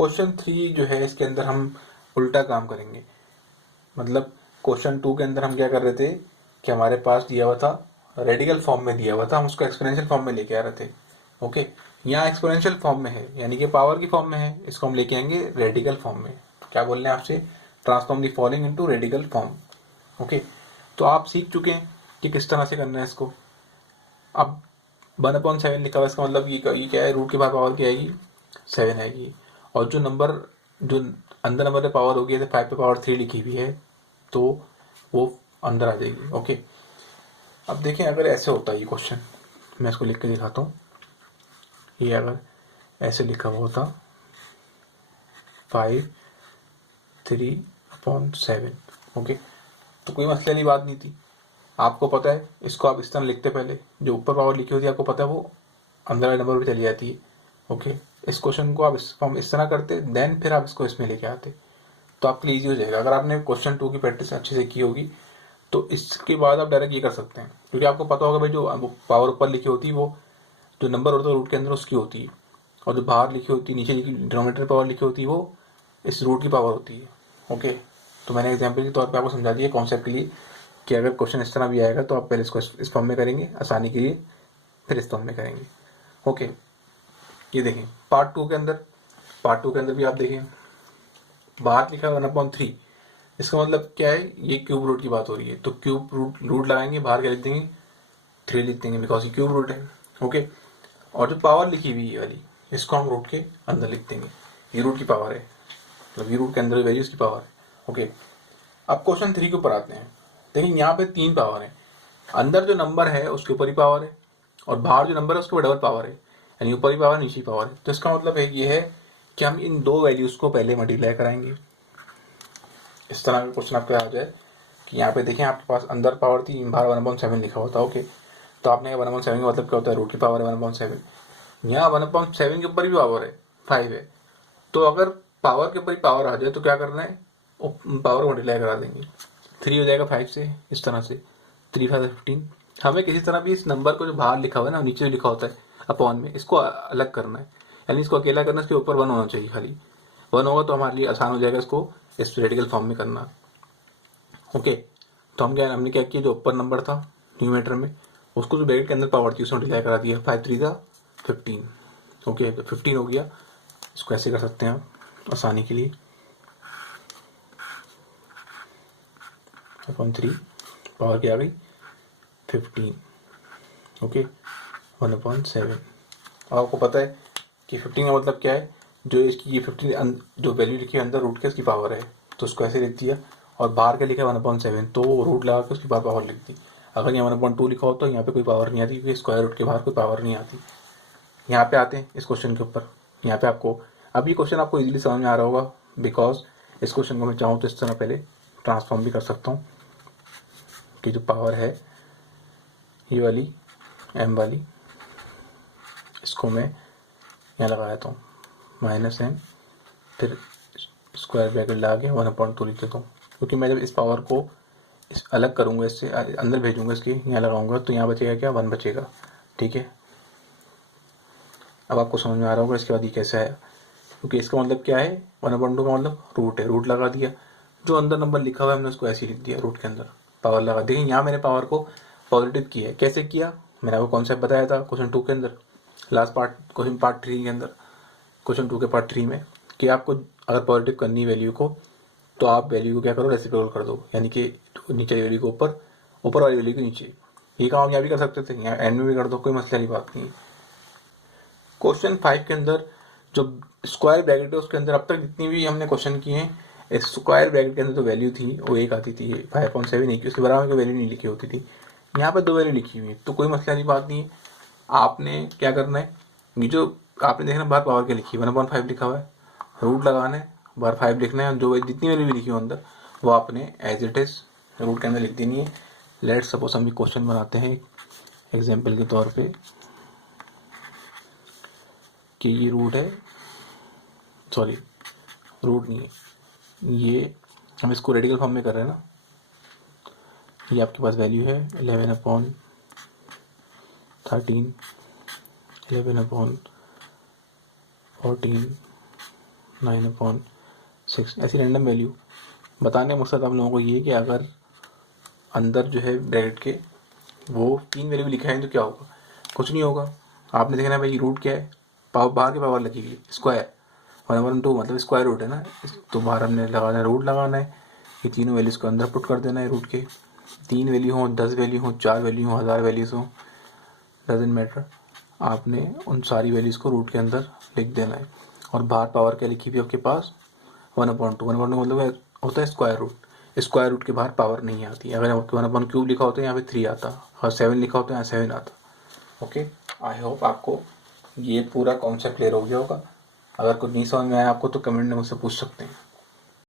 Question 3 जो है इसके अंदर हम उल्टा काम करेंगे। मतलब क्वेश्चन 2 के अंदर हम क्या कर रहे थे कि हमारे पास दिया हुआ था, रेडिकल फॉर्म में दिया हुआ था, हम उसको एक्सपोनेंशियल फॉर्म में लेके आ रहे थे। ओके, यहाँ एक्सपोनेंशियल फॉर्म में है, यानी कि पावर की फॉर्म में है, इसको हम लेके आएंगे रेडिकल फॉर्म में। क्या बोलने हैं आपसे, transform the following into radical form. Okay, तो आप सीख चुके हैं कि किस तरह से करना है इसको। अब 1/7 लिखा हुआ, इसका मतलब ये क्या है, रूट के बाद पावर क्या आएगी, 7 आएगी। और जो नंबर जो अंदर नंबर पे पावर होगी, जैसे 5 पे पावर 3 लिखी हुई है, तो वो अंदर आ जाएगी। ओके, अब देखें अगर ऐसे होता है ये क्वेश्चन, मैं इसको लिख के दिखाता हूँ। ये अगर ऐसे लिखा हुआ होता 5 3/7, ओके, तो कोई मसले वाली बात नहीं थी। आपको पता है इसको आप इस तरह लिखते, पहले जो ऊपर पावर लिखी होती है आपको पता है वो अंदर वाले नंबर पर चली जाती है। ओके, इस क्वेश्चन को आप इस तरह करते, देन फिर आप इसको इसमें लेके आते, तो आपके लिए ईजी हो जाएगा। अगर आपने क्वेश्चन 2 की प्रैक्टिस अच्छे से की होगी तो इसके बाद आप डायरेक्ट ये कर सकते हैं, क्योंकि आपको पता होगा भाई जो पावर ऊपर लिखी होती है वो जो नंबर होता है रूट के अंदर उसकी होती है, और जो बाहर लिखी होती है नीचे डिनोमिनेटर पावर लिखी होती है वो इस रूट की पावर होती है। ओके, तो मैंने एग्जाम्पल के तौर पे आपको समझा दिया कॉन्सेप्ट के लिए कि अगर क्वेश्चन इस तरह भी आएगा तो आप पहले इसको इस फॉर्म में करेंगे आसानी के लिए, फिर इस फॉर्म में करेंगे। ओके, ये देखें पार्ट टू के अंदर भी आप देखें बाहर लिखा है 1/3, इसका मतलब क्या है, ये क्यूब रूट की बात हो रही है, तो क्यूब रूट लगाएंगे, बाहर क्या लिख देंगे, 3 लिख देंगे, बिकॉज ये क्यूब रूट है। ओके, और जो पावर लिखी हुई है वाली, इसको हम रूट के अंदर लिख देंगे, ये रूट की पावर है, मतलब ये रूट के अंदर वैल्यू इसकी पावर है। ओके, अब क्वेश्चन 3 के ऊपर आते हैं। देखिए यहाँ पे 3 पावर है, अंदर जो नंबर है उसके ऊपर ही पावर है, और बाहर जो नंबर है उसके ऊपर डबल पावर है, यानी ऊपर ही पावर नीचे पावर है। तो इसका मतलब है ये है कि हम इन दो वैल्यूज को पहले मल्टीप्लाई कराएंगे। इस तरह का क्वेश्चन आपका आ जाए कि यहाँ पे देखें आपके पास अंदर पावर थी, बाहर 1/7 लिखा होता है। ओके, तो आपने 1/7 का मतलब क्या होता है, रूट की पावर है 1/7। यहाँ 1/7 के ऊपर भी पावर है 5 है, तो अगर पावर के ऊपर ही पावर आ जाए तो क्या करना है, पावर को मल्टीप्लाई करा देंगे, 3 हो जाएगा 5 से, इस तरह से 3 5 15। हमें किसी तरह भी इस नंबर को जो बाहर लिखा हुआ है ना, नीचे जो लिखा होता है अपॉन में, इसको अलग करना है, यानी इसको अकेला करना, इसके ऊपर 1 होना चाहिए, खाली 1 होगा तो हमारे लिए आसान हो जाएगा इसको इस रेडिकल फॉर्म में करना। ओके, तो हमने क्या किया, जो ऊपर नंबर था न्यूमेटर में उसको जो ब्रैकेट के अंदर पावर थी उसमें मल्टीप्लाई करा दिया, 5 3 15। ओके, तो 15 हो गया। इसको ऐसे कर सकते हैं आप आसानी के लिए, 3 पावर क्या आ गई 15। ओके, 1/7। आपको पता है कि 15 का मतलब क्या है, जो इसकी ये 15 जो वैल्यू लिखी है अंदर रूट के उसकी पावर है, तो उसको ऐसे लिख दिया, और बाहर का लिखा है 1/7, तो रूट लगा के उसकी बाद पावर लिख दी। अगर यहाँ 1/2 लिखा हो तो यहाँ पे कोई पावर नहीं आती, क्योंकि स्क्वायर रूट के बाहर कोई पावर नहीं आती। यहाँ पे आते हैं इस क्वेश्चन के ऊपर। यहाँ पे आपको अब ये क्वेश्चन आपको इजीली समझ में आ रहा होगा, बिकॉज इस क्वेश्चन को मैं चाहूँ तो इस तरह पहले ट्रांसफॉर्म भी कर सकता हूँ कि जो पावर है ये वाली m वाली, इसको मैं यहाँ लगा देता हूँ -m, फिर स्क्वायर ब्रैकेट लगा के 1/2 लिख देता हूँ, क्योंकि मैं जब इस पावर को इस अलग करूँगा, इससे अंदर भेजूंगा, इसके यहाँ लगाऊंगा, तो यहाँ बचेगा क्या, 1 बचेगा। ठीक है, अब आपको समझ में आ रहा होगा इसके बाद ये कैसे आया, क्योंकि इसका मतलब क्या है, 1/2 का मतलब रूट है, रूट लगा दिया, जो अंदर नंबर लिखा हुआ है हमने उसको ऐसे ही लिख दिया, रूट के अंदर पावर लगा। देखिए यहाँ मैंने पावर को पॉजिटिव किया है, कैसे किया, मैंने आपको कॉन्सेप्ट बताया था क्वेश्चन 2 के अंदर, लास्ट पार्ट क्वेश्चन पार्ट 3 के अंदर, क्वेश्चन 2 के पार्ट 3 में, कि आपको अगर पॉजिटिव करनी है वैल्यू को, तो आप वैल्यू को क्या करो, रेसिप्रोकल कर दो, यानी कि नीचे वाली वैल्यू को ऊपर, ऊपर वाली वैल्यू को नीचे। ये काम हम यहाँ भी कर सकते थे, यहाँ एंड में भी कर दो, कोई मसले वाली बात नहीं है। क्वेश्चन 5 के अंदर जो स्क्वायर ब्रैकेट है उसके अंदर अब तक जितनी भी हमने क्वेश्चन किए हैं, स्क्वायर ब्रैकेट के अंदर तो वैल्यू थी वो एक आती थी 5.7 की, उसके बराबर की वैल्यू नहीं लिखी होती थी। यहाँ पर 2 वैल्यू लिखी हुई है, तो कोई मसला वाली बात नहीं है। आपने क्या करना है, ये जो आपने देखना बाहर पावर क्या लिखी है, 1/5 लिखा हुआ है, रूट लगाना है, बाहर 5 लिखना है, जो जितनी वैल्यू भी लिखी हो अंदर वो आपने एज इट इज रूट के अंदर लिख देनी है। लेट सपोज हम क्वेश्चन बनाते हैं एग्जाम्पल के तौर पे कि ये रूट है, सॉरी रूट नहीं है, ये हम इसको रेडिकल फॉर्म में कर रहे हैं ना, ये आपके पास वैल्यू है 11/13, 11/14, 9/6 ऐसी रैंडम वैल्यू। बताने का मकसद आप लोगों को ये है कि अगर अंदर जो है ब्रैकेट के वो 3 वैल्यू लिखा है तो क्या होगा, कुछ नहीं होगा। आपने देखना है भाई रूट क्या है, पावर बाहर की पावर लगी हुई स्क्वायर 1/2 मतलब स्क्वायर रूट है ना, तो बाहर हमने लगाना है रूट लगाना है, ये तीनों वैल्यूज़ को अंदर पुट कर देना है रूट के। 3 वैल्यू हो, 10 वैल्यू हो, 4 वैल्यू हो, 1000 वैल्यूज़ हो, डजेंट मैटर, आपने उन सारी वैल्यूज़ को रूट के अंदर लिख देना है। और बाहर पावर क्या लिखी हुई आपके पास 1/2 मतलब होता है स्क्वायर रूट के बाहर पावर नहीं आती। अगर आपके 1/3 लिखा होता है यहाँ पे 3 आता, और 7 लिखा होता है यहाँ 7 आता। ओके, आई होप आपको ये पूरा कॉन्सेप्ट क्लियर हो गया होगा। अगर कुछ नहीं समझ में आया आपको तो कमेंट में मुझसे पूछ सकते हैं।